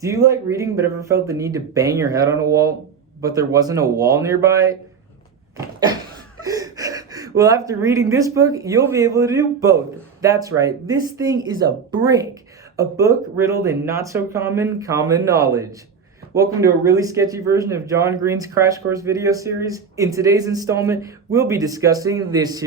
Do you like reading but ever felt the need to bang your head on a wall, but there wasn't a wall nearby? Well, after reading this book, you'll be able to do both. That's right, this thing is a brick. A book riddled in not-so-common knowledge. Welcome to a really sketchy version of John Green's Crash Course video series. In today's installment, we'll be discussing this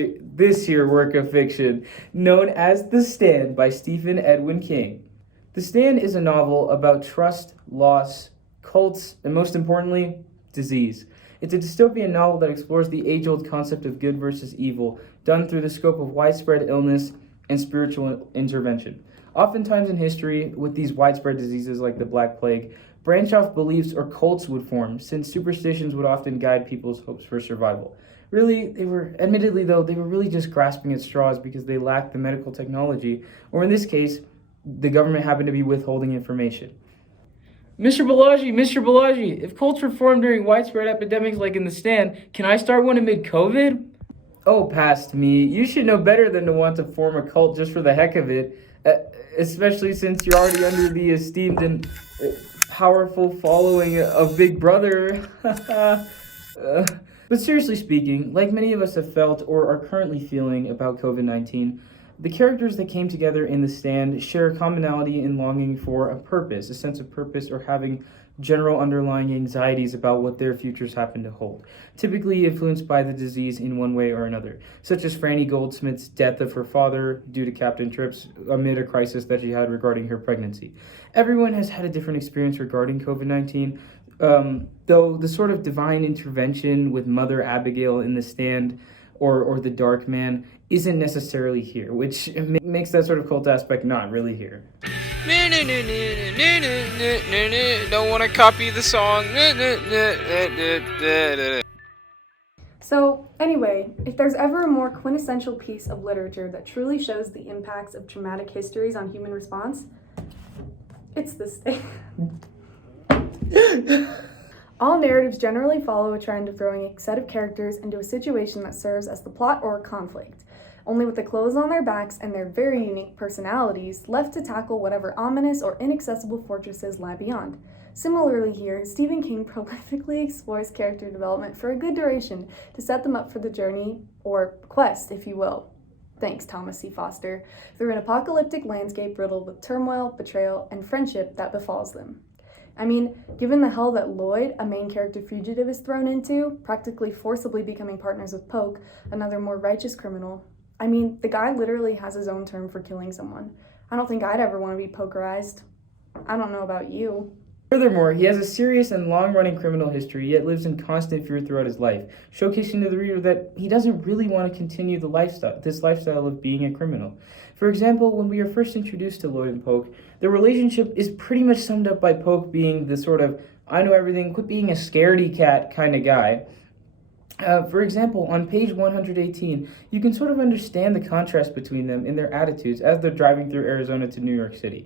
here work of fiction, known as The Stand by Stephen Edwin King. The Stand is a novel about trust, loss, cults, and most importantly, disease. It's a dystopian novel that explores the age-old concept of good versus evil, done through the scope of widespread illness and spiritual intervention. Oftentimes in history, with these widespread diseases like the Black Plague, branch-off beliefs or cults would form, since superstitions would often guide people's hopes for survival. Admittedly though, they were really just grasping at straws because they lacked the medical technology, or in this case, the government happened to be withholding information. Mr. Balaji, if cults were formed during widespread epidemics like in The Stand, can I start one amid COVID? Oh, past me. You should know better than to want to form a cult just for the heck of it, especially since you're already under the esteemed and powerful following of Big Brother. But seriously speaking, like many of us have felt or are currently feeling about COVID-19, the characters that came together in The Stand share a commonality in longing for a purpose, a sense of purpose, or having general underlying anxieties about what their futures happen to hold, typically influenced by the disease in one way or another, such as Franny Goldsmith's death of her father due to Captain Tripp's amid a crisis that she had regarding her pregnancy. Everyone has had a different experience regarding COVID-19, though the sort of divine intervention with Mother Abigail in The Stand or the Dark Man isn't necessarily here, which makes that sort of cult aspect not really here. Don't want to copy the song. So, anyway, if there's ever a more quintessential piece of literature that truly shows the impacts of traumatic histories on human response, it's this thing. All narratives generally follow a trend of throwing a set of characters into a situation that serves as the plot or conflict, only with the clothes on their backs and their very unique personalities left to tackle whatever ominous or inaccessible fortresses lie beyond. Similarly here, Stephen King prolifically explores character development for a good duration to set them up for the journey, or quest, if you will. Thanks, Thomas C. Foster, through an apocalyptic landscape riddled with turmoil, betrayal, and friendship that befalls them. I mean, given the hell that Lloyd, a main character fugitive, is thrown into, practically forcibly becoming partners with Poke, another more righteous criminal, I mean, the guy literally has his own term for killing someone. I don't think I'd ever want to be pokerized. I don't know about you. Furthermore, he has a serious and long-running criminal history, yet lives in constant fear throughout his life, showcasing to the reader that he doesn't really want to continue this lifestyle of being a criminal. For example, when we are first introduced to Lloyd and Poke, their relationship is pretty much summed up by Poke being the sort of, I know everything, quit being a scaredy cat kind of guy. For example, on page 118, you can sort of understand the contrast between them in their attitudes as they're driving through Arizona to New York City.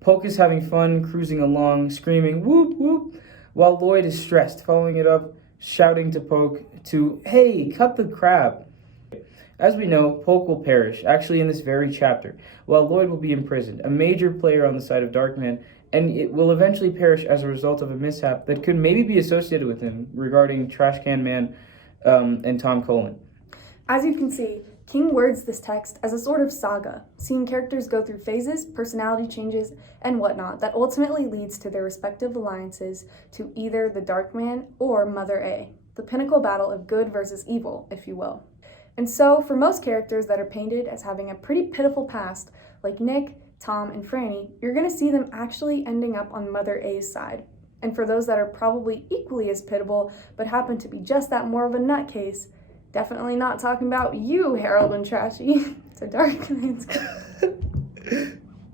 Poke is having fun, cruising along, screaming, whoop, whoop, while Lloyd is stressed, following it up, shouting to Poke to, hey, cut the crap. As we know, Poke will perish, actually in this very chapter, while Lloyd will be imprisoned, a major player on the side of Darkman, and it will eventually perish as a result of a mishap that could maybe be associated with him regarding Trash Can Man and Tom Cullen. As you can see, King words this text as a sort of saga, seeing characters go through phases, personality changes, and whatnot that ultimately leads to their respective alliances to either the Dark Man or Mother A, the pinnacle battle of good versus evil, if you will. And so, for most characters that are painted as having a pretty pitiful past, like Nick, Tom, and Franny, you're going to see them actually ending up on Mother A's side. And for those that are probably equally as pitiable, but happen to be just that more of a nutcase, definitely not talking about you, Harold and Trashy. To Dark Man's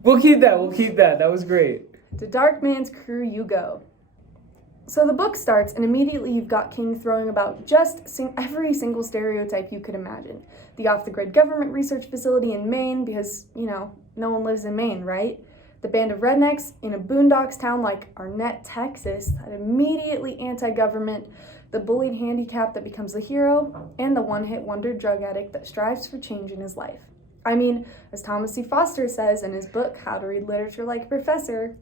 We'll keep that. That was great. To Dark Man's crew you go. So the book starts, and immediately you've got King throwing about just every single stereotype you could imagine. The off-the-grid government research facility in Maine, because, no one lives in Maine, right? The band of rednecks in a boondocks town like Arnett, Texas, that immediately anti-government, the bullied handicap that becomes the hero, and the one-hit wonder drug addict that strives for change in his life. I mean, as Thomas C. Foster says in his book, How to Read Literature Like a Professor,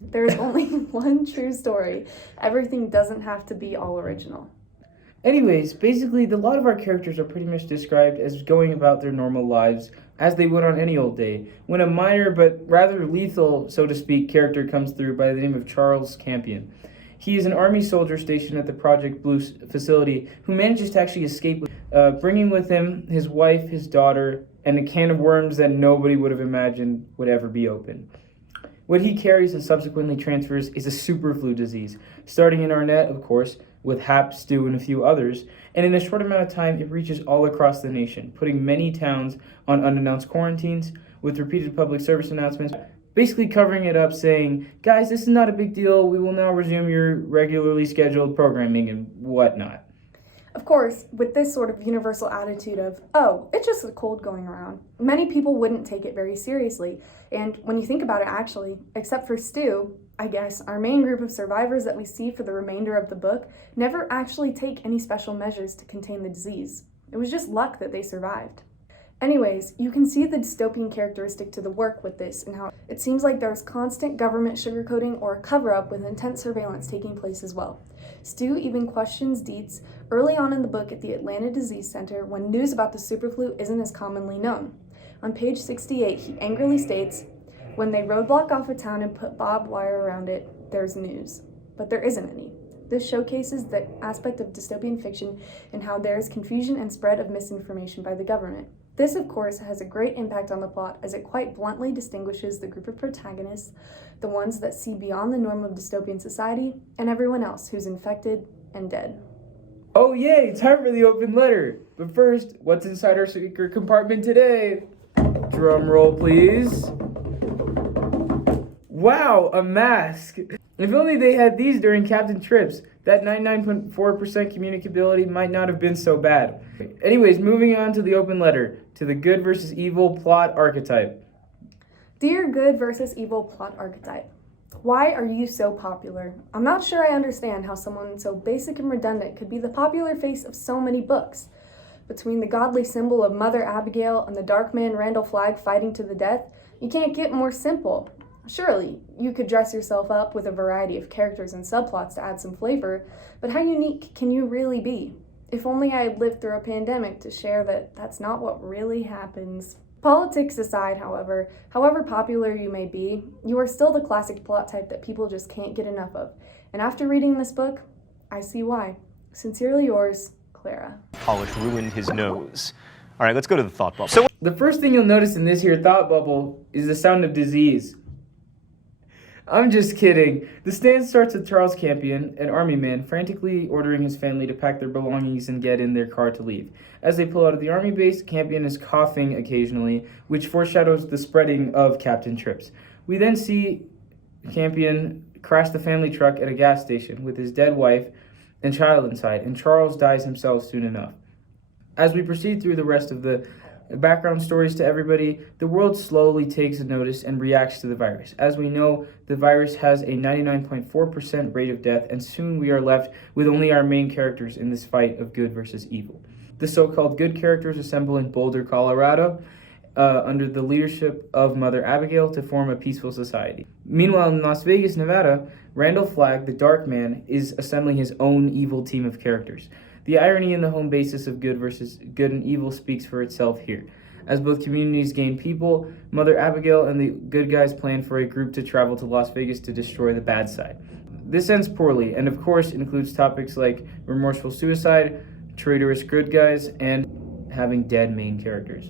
There is only one true story. Everything doesn't have to be all original. Anyways, basically, a lot of our characters are pretty much described as going about their normal lives as they would on any old day, when a minor but rather lethal, so to speak, character comes through by the name of Charles Campion. He is an army soldier stationed at the Project Blue facility who manages to actually escape, bringing with him his wife, his daughter, and a can of worms that nobody would have imagined would ever be open. What he carries and subsequently transfers is a superflu disease, starting in Arnett, of course, with Hap, Stu, and a few others, and in a short amount of time it reaches all across the nation, putting many towns on unannounced quarantines, with repeated public service announcements, basically covering it up saying, guys, this is not a big deal, we will now resume your regularly scheduled programming and whatnot. Of course, with this sort of universal attitude of, oh, it's just a cold going around, many people wouldn't take it very seriously. And when you think about it, actually, except for Stu, I guess, our main group of survivors that we see for the remainder of the book never actually take any special measures to contain the disease. It was just luck that they survived. Anyways, you can see the dystopian characteristic to the work with this and how it seems like there's constant government sugarcoating or a cover-up with intense surveillance taking place as well. Stu even questions Dietz early on in the book at the Atlanta Disease Center when news about the superflu isn't as commonly known. On page 68, he angrily states, "When they roadblock off a town and put barbed wire around it, there's news. But there isn't any." This showcases the aspect of dystopian fiction and how there is confusion and spread of misinformation by the government. This, of course, has a great impact on the plot as it quite bluntly distinguishes the group of protagonists, the ones that see beyond the norm of dystopian society, and everyone else who's infected and dead. Oh yay, time for the open letter. But first, what's inside our secret compartment today? Drum roll, please. Wow, a mask. If only they had these during Captain Tripp's, that 99.4% communicability might not have been so bad. Anyways, moving on to the open letter, to the good versus evil plot archetype. Dear good versus evil plot archetype. Why are you so popular? I'm not sure I understand how someone so basic and redundant could be the popular face of so many books. Between the godly symbol of Mother Abigail and the dark man Randall Flagg fighting to the death, you can't get more simple. Surely, you could dress yourself up with a variety of characters and subplots to add some flavor, but how unique can you really be? If only I had lived through a pandemic to share that that's not what really happens. Politics aside, however popular you may be, you are still the classic plot type that people just can't get enough of. And after reading this book, I see why. Sincerely yours, Clara. Polish ruined his nose. All right, let's go to the thought bubble. The first thing you'll notice in this here thought bubble is the sound of disease. I'm just kidding. The stand starts with Charles Campion, an army man, frantically ordering his family to pack their belongings and get in their car to leave. As they pull out of the army base, Campion is coughing occasionally, which foreshadows the spreading of Captain Tripp's. We then see Campion crash the family truck at a gas station with his dead wife and child inside, and Charles dies himself soon enough. As we proceed through the rest of the background stories to everybody, the world slowly takes a notice and reacts to the virus. As we know, the virus has a 99.4% rate of death, and soon we are left with only our main characters in this fight of good versus evil. The so-called good characters assemble in Boulder, Colorado, under the leadership of Mother Abigail to form a peaceful society. Meanwhile, in Las Vegas, Nevada, Randall Flagg, the Dark Man, is assembling his own evil team of characters. The irony in the home basis of good versus good and evil speaks for itself here. As both communities gain people, Mother Abigail and the good guys plan for a group to travel to Las Vegas to destroy the bad side. This ends poorly, and of course includes topics like remorseful suicide, traitorous good guys, and having dead main characters.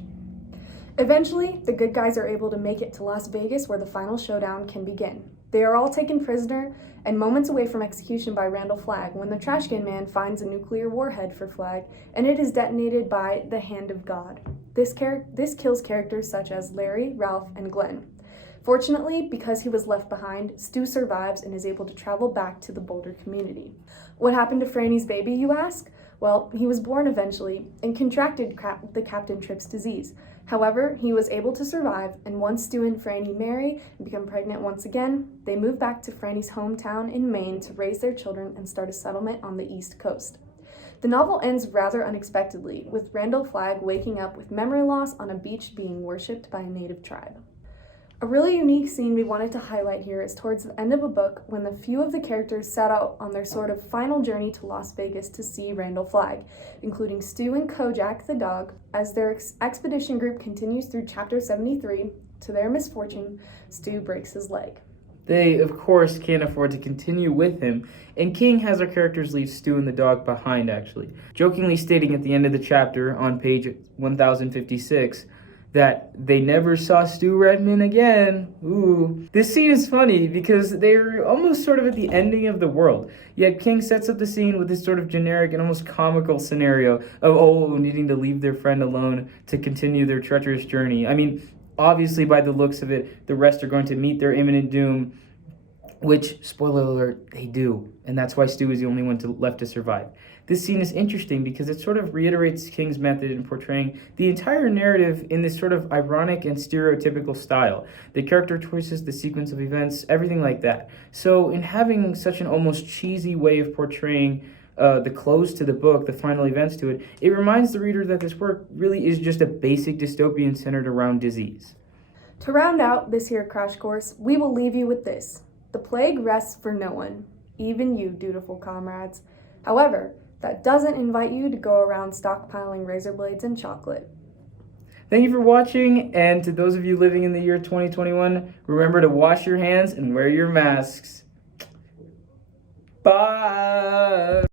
Eventually, the good guys are able to make it to Las Vegas where the final showdown can begin. They are all taken prisoner and moments away from execution by Randall Flagg when the Trashcan Man finds a nuclear warhead for Flagg, and it is detonated by the hand of God. This kills characters such as Larry, Ralph, and Glenn. Fortunately, because he was left behind, Stu survives and is able to travel back to the Boulder community. What happened to Franny's baby, you ask? Well, he was born eventually and contracted the Captain Tripp's disease. However, he was able to survive, and once Stu and Franny marry and become pregnant once again, they move back to Franny's hometown in Maine to raise their children and start a settlement on the East Coast. The novel ends rather unexpectedly, with Randall Flagg waking up with memory loss on a beach being worshipped by a native tribe. A really unique scene we wanted to highlight here is towards the end of a book when the few of the characters set out on their sort of final journey to Las Vegas to see Randall Flagg, including Stu and Kojak the dog. As their expedition group continues through chapter 73, to their misfortune, Stu breaks his leg. They, of course, can't afford to continue with him, and King has our characters leave Stu and the dog behind, actually, jokingly stating at the end of the chapter on page 1056 that they never saw Stu Redman again. Ooh. This scene is funny because they're almost sort of at the ending of the world, yet King sets up the scene with this sort of generic and almost comical scenario of, needing to leave their friend alone to continue their treacherous journey. I mean, obviously, by the looks of it, the rest are going to meet their imminent doom, which, spoiler alert, they do. And that's why Stu is the only one left to survive. This scene is interesting because it sort of reiterates King's method in portraying the entire narrative in this sort of ironic and stereotypical style. The character choices, the sequence of events, everything like that. So in having such an almost cheesy way of portraying the close to the book, the final events to it, it reminds the reader that this work really is just a basic dystopian centered around disease. To round out this here crash course, we will leave you with this. The plague rests for no one, even you, dutiful comrades. However, that doesn't invite you to go around stockpiling razor blades and chocolate. Thank you for watching, and to those of you living in the year 2021, remember to wash your hands and wear your masks. Bye!